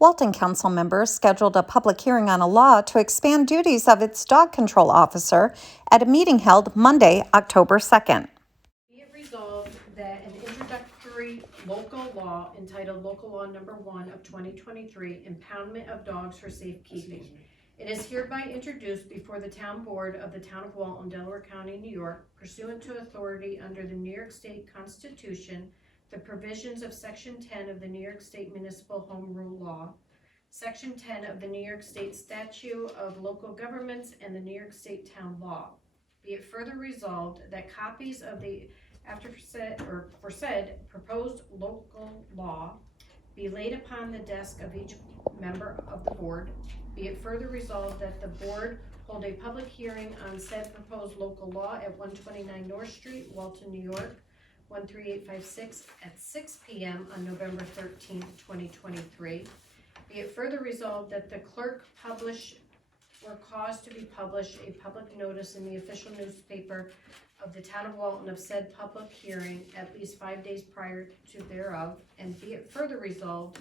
Walton councilmembers scheduled a public hearing on a law to expand duties of its dog control officer at a meeting held Monday, October 2nd. Be it resolved that an introductory local law entitled Local Law Number 1 of 2023, Impoundment of Dogs for Safekeeping. It is hereby introduced before the Town Board of the Town of Walton, Delaware County, New York, pursuant to authority under the New York State Constitution, the provisions of Section 10 of the New York State Municipal Home Rule Law, Section 10 of the New York State Statute of Local Governments, and the New York State Town Law. Be it further resolved that copies of the aforesaid proposed local law be laid upon the desk of each member of the board. Be it further resolved that the board hold a public hearing on said proposed local law at 129 North Street, Walton, New York, 13856 at 6 p.m. on November 13th, 2023. Be it further resolved that the clerk publish or cause to be published a public notice in the official newspaper of the Town of Walton of said public hearing at least 5 days prior to thereof, and be it further resolved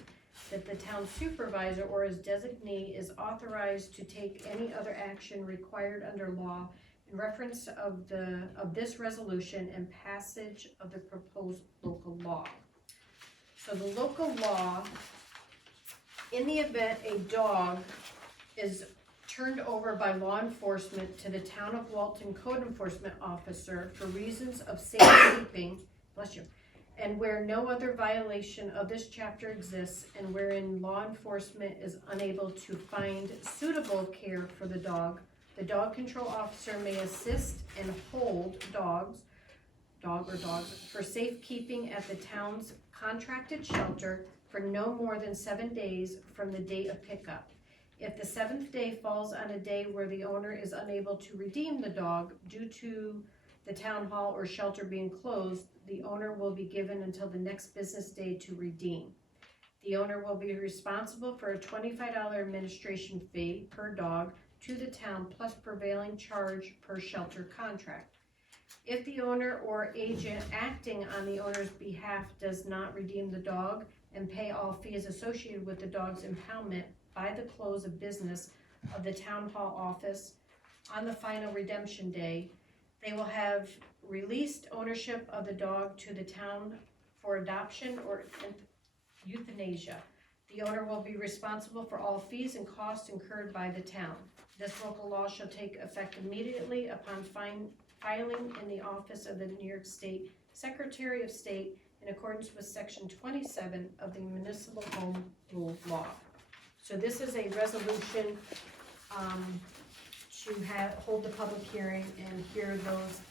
that the town supervisor or his designee is authorized to take any other action required under law in reference of this resolution and passage of the proposed local law. So the local law, in the event a dog is turned over by law enforcement to the Town of Walton Code Enforcement Officer for reasons of safekeeping, bless you, and where no other violation of this chapter exists, and wherein law enforcement is unable to find suitable care for the dog control officer may assist and hold dog or dogs for safekeeping at the town's contracted shelter for no more than 7 days from the date of pickup. If the 7th day falls on a day where the owner is unable to redeem the dog due to the town hall or shelter being closed, the owner will be given until the next business day to redeem. The owner will be responsible for a $25 administration fee per dog to the town plus prevailing charge per shelter contract. If the owner or agent acting on the owner's behalf does not redeem the dog and pay all fees associated with the dog's impoundment by the close of business of the town hall office on the final redemption day, they will have released ownership of the dog to the town for adoption or euthanasia. The owner will be responsible for all fees and costs incurred by the town. This local law shall take effect immediately upon filing in the office of the New York State Secretary of State in accordance with Section 27 of the Municipal Home Rule Law. So this is a resolution to hold the public hearing and hear those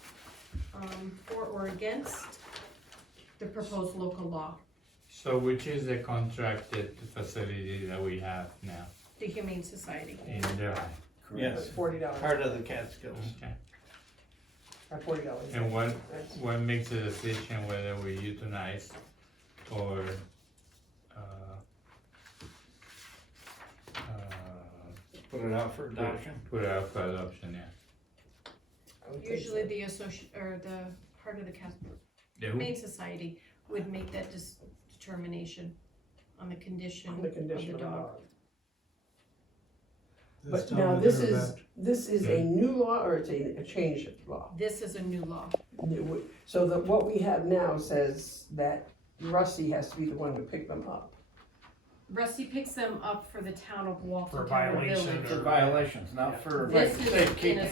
for or against the proposed local law. So which is the contracted facility that we have now The Humane Society. in Delhi? Yes, $40. part of the Catskills. Okay. At $40. And what makes the decision whether we euthanize or Put it out for adoption. put it out for adoption? Yeah. I would think Usually so. the the part of the The who? Humane Society would make that determination on the condition On the condition of the dog. But now this is a new law or it's a change of law? This is a new law. So that what we have now says that Rusty has to be the one to pick them up. Rusty picks them up for the town of Walton. For Town or violation village. For violations, not for This is safekeeping.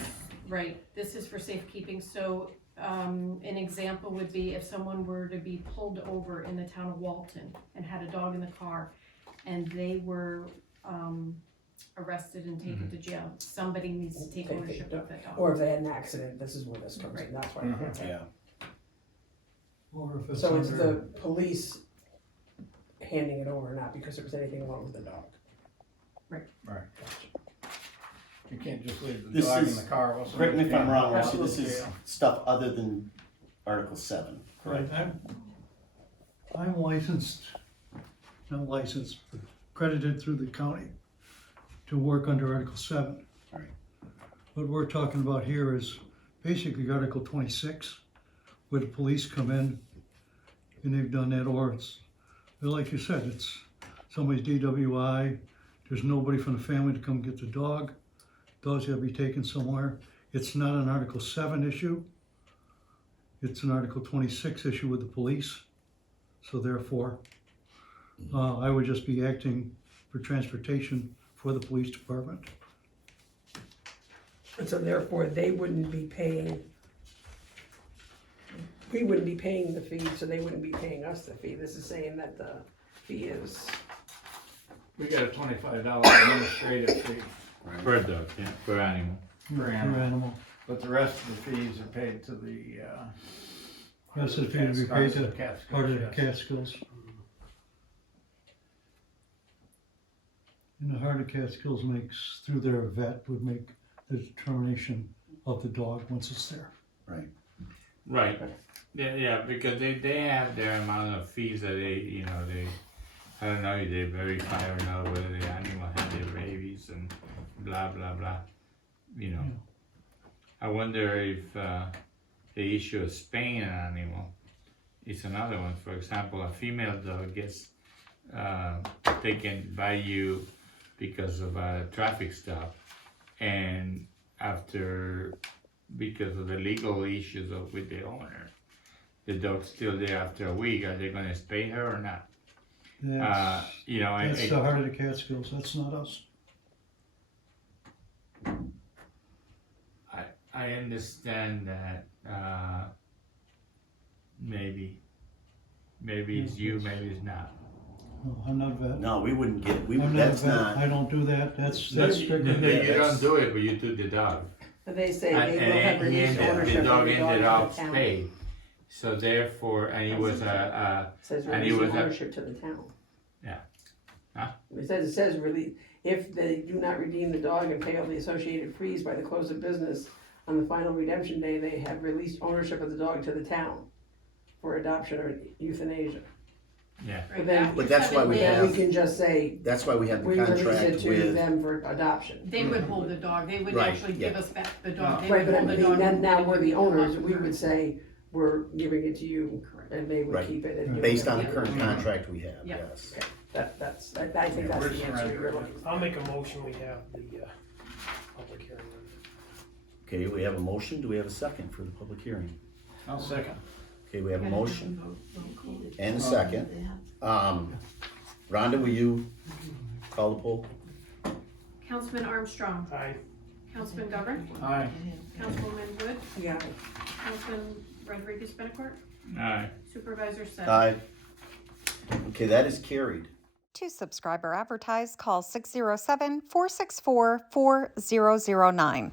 right, this is for safekeeping, so, an example would be if someone were to be pulled over in the town of Walton and had a dog in the car, and they were, arrested and taken to jail, somebody needs to take ownership of that dog. Or if they had an accident, this is where this comes in, that's why. Yeah. Or if it's So it's under, the police handing it over, not because there was anything wrong with the dog. Right. You can't just leave the This dog in is- the car. while Correct me if I'm somebody- wrong, Rusty, this is stuff other than Article 7, right, correct? I'm licensed, not licensed, but accredited through the county to work under Article 7. Right. What we're talking about here is basically Article 26, where the police come in and they've done that, or it's, like you said, it's somebody's DWI, there's nobody from the family to come get the dog. Dog's gotta be taken somewhere. It's not an Article 7 issue. It's an Article 26 issue with the police. So therefore, I would just be acting for transportation for the police department. And so therefore, they wouldn't be paying, we wouldn't be paying the fee, so they wouldn't be paying us the fee. This is saying that the fee is, We got a $25 administrative fee Per dog, yeah, per animal. per Per animal, animal. but the rest of the fees are paid to the, Yes, if it be paid to Catskills, part of the yes. Catskills. And the Heart of Catskills makes, through their vet, would make the determination of the dog once it's there. Right, yeah, because they have their amount of fees that they, I don't know if they verify or not whether the animal had their babies and blah, blah, blah, I wonder if, the issue of spaying an animal is another one. For example, a female dog gets, taken by you because of a traffic stop, and because of the legal issues with the owner, the dog's still there after a week, are they gonna spay her or not? That's I the Heart of the Catskills, that's not us. I understand that, maybe it's you, maybe it's not. No, I'm not a vet. No, we wouldn't get, I'm not a that's vet. not, I don't do that, that's You strictly. don't do it, but you took the dog. and they say And they will have released ownership the of dog the ended dog up to the town. spayed. So therefore, and he was Says and he releasing was ownership to the town. Yeah. Huh? It says release, if they do not redeem the dog and pay all the associated fees by the close of business on the final redemption day, they have released ownership of the dog to the town for adoption or euthanasia. yeah. But then, but that's why we then we have, can just say, that's why we have the we release it contract to with, them for adoption. They would hold the dog, they wouldn't Right, actually give yeah. us back the dog, they Right, would but I hold the mean, dog. then now we're the owners, Correct. we would say, we're giving it to you, and they would Right. keep it. and based on the Yeah. current contract we have, Yeah. yes. I think that's the answer you're looking for. I'll make a motion, we have the, public hearing. Okay, we have a motion, do we have a second for the public hearing? I'll second. Okay, we have a motion and a second. Rhonda, will you call the poll? Councilman Armstrong, Aye. Councilman Govern, Aye. Councilwoman Wood, Yeah. Councilman Rodriguez Bencourt, Alright. Supervisor Sedge. Aye. Okay, that is carried. To subscribe or advertise, call 607-464-4009.